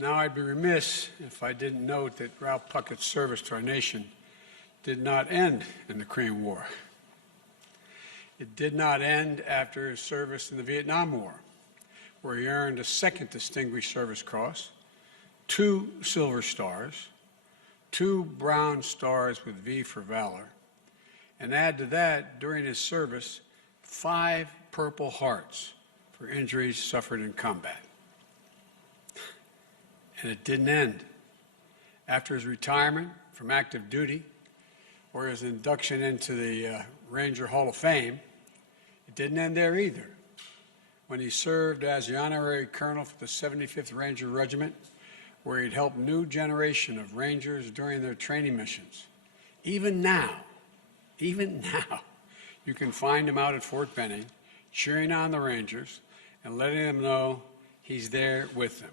Now, I'd be remiss if I didn't note that Ralph Puckett's service to our nation did not end in the Korean War. It did not end after his service in the Vietnam War, where he earned a second Distinguished Service Cross, 2 Silver Stars, 2 Brown Stars with V for Valor, and add to that, during his service, 5 Purple Hearts for injuries suffered in combat. And it didn't end. After his retirement from active duty, or his induction into the Ranger Hall of Fame, it didn't end there either. When he served as the honorary colonel for the 75th Ranger Regiment, where he'd helped a new generation of Rangers during their training missions. Even now, you can find him out at Fort Benning, cheering on the Rangers and letting them know he's there with them.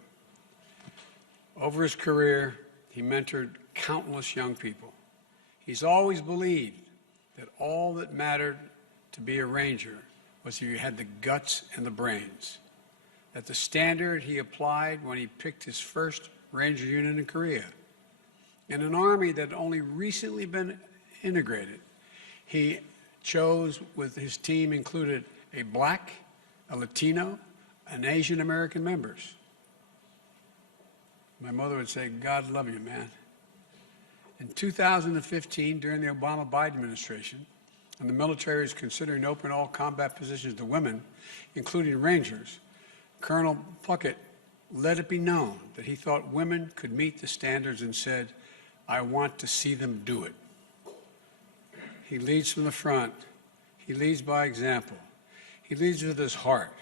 Over his career, he mentored countless young people. He's always believed that all that mattered to be a Ranger was if you had the guts and the brains, that the standard he applied when he picked his first Ranger unit in Korea. In an Army that had only recently been integrated, he chose, with his team included a Black, a Latino, and Asian American members. My mother would say, God love you, man. In 2015, during the Obama-Biden administration, and the military is considering opening all combat positions to women, including Rangers, Colonel Puckett let it be known that he thought women could meet the standards and said, I want to see them do it. He leads from the front. He leads by example. He leads with his heart.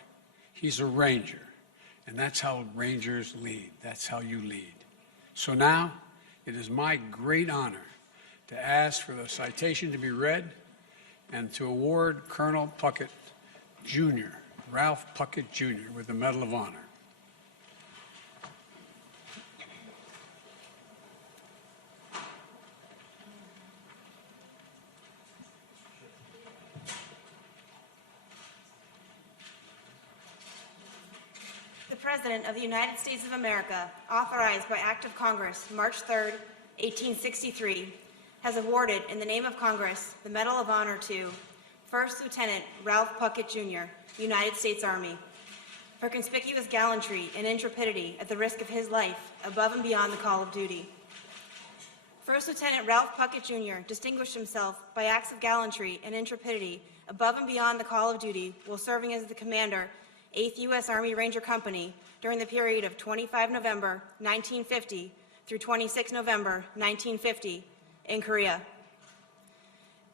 He's a Ranger. And that's how Rangers lead. That's how you lead. So now, it is my great honor to ask for the citation to be read and to award Colonel Puckett, Jr., Ralph Puckett, Jr., with the Medal of Honor. The President of the United States of America, authorized by Act of Congress, March 3, 1863, has awarded, in the name of Congress, the Medal of Honor to First Lieutenant Ralph Puckett, Jr., United States Army, for conspicuous gallantry and intrepidity at the risk of his life above and beyond the call of duty. First Lieutenant Ralph Puckett, Jr. distinguished himself by acts of gallantry and intrepidity above and beyond the call of duty while serving as the commander 8th U.S. Army Ranger Company during the period of 25 November 1950 through 26 November 1950 in Korea.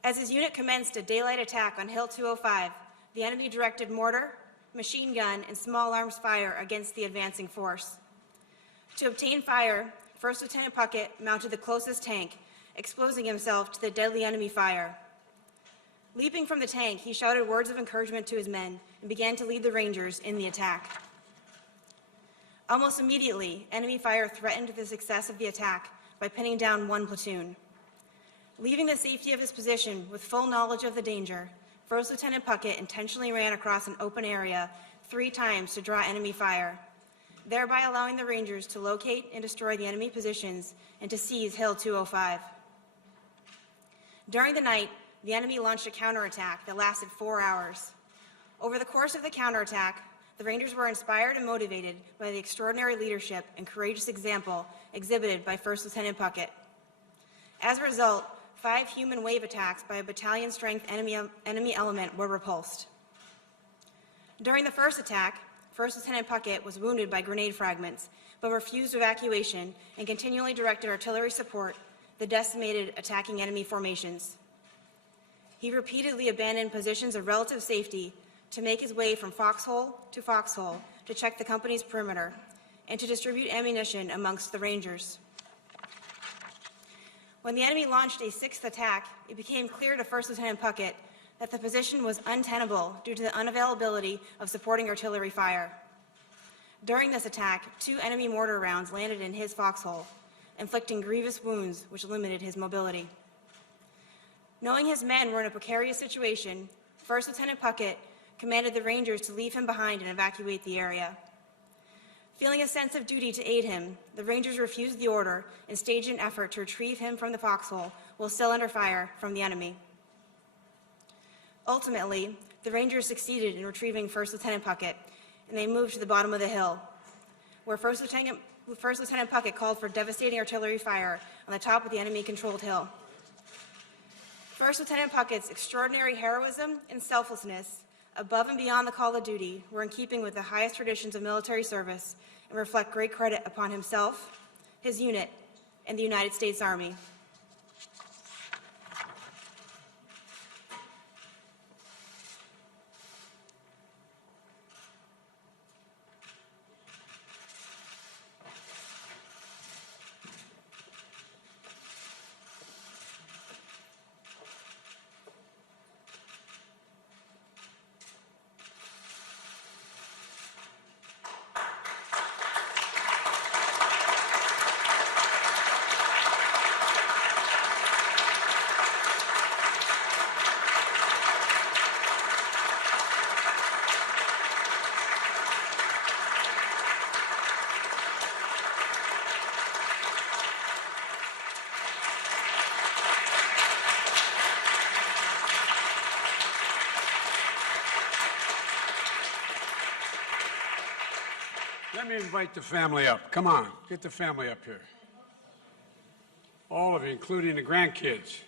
As his unit commenced a daylight attack on Hill 205, the enemy directed mortar, machine gun, and small arms fire against the advancing force. To obtain fire, First Lieutenant Puckett mounted the closest tank, exposing himself to the deadly enemy fire. Leaping from the tank, he shouted words of encouragement to his men and began to lead the Rangers in the attack. Almost immediately, enemy fire threatened the success of the attack by pinning down one platoon. Leaving the safety of his position with full knowledge of the danger, First Lieutenant Puckett intentionally ran across an open area 3 times to draw enemy fire, thereby allowing the Rangers to locate and destroy the enemy positions and to seize Hill 205. During the night, the enemy launched a counterattack that lasted 4 hours. Over the course of the counterattack, the Rangers were inspired and motivated by the extraordinary leadership and courageous example exhibited by First Lieutenant Puckett. As a result, 5 human wave attacks by a battalion-strength enemy element were repulsed. During the first attack, First Lieutenant Puckett was wounded by grenade fragments, but refused evacuation and continually directed artillery support that decimated attacking enemy formations. He repeatedly abandoned positions of relative safety to make his way from foxhole to check the company's perimeter and to distribute ammunition amongst the Rangers. When the enemy launched a 6th attack, it became clear to First Lieutenant Puckett that the position was untenable due to the unavailability of supporting artillery fire. During this attack, 2 enemy mortar rounds landed in his foxhole, inflicting grievous wounds which limited his mobility. Knowing his men were in a precarious situation, First Lieutenant Puckett commanded the Rangers to leave him behind and evacuate the area. Feeling a sense of duty to aid him, the Rangers refused the order and staged an effort to retrieve him from the foxhole while still under fire from the enemy. Ultimately, the Rangers succeeded in retrieving First Lieutenant Puckett, and they moved to the bottom of the hill, where First Lieutenant Puckett called for devastating artillery fire on the top of the enemy-controlled hill. First Lieutenant Puckett's extraordinary heroism and selflessness, above and beyond the call of duty, were in keeping with the highest traditions of military service and reflect great credit upon himself, his unit, and the United States Army. Let me invite the family up. Come on, get the family up here. All of you, including the grandkids.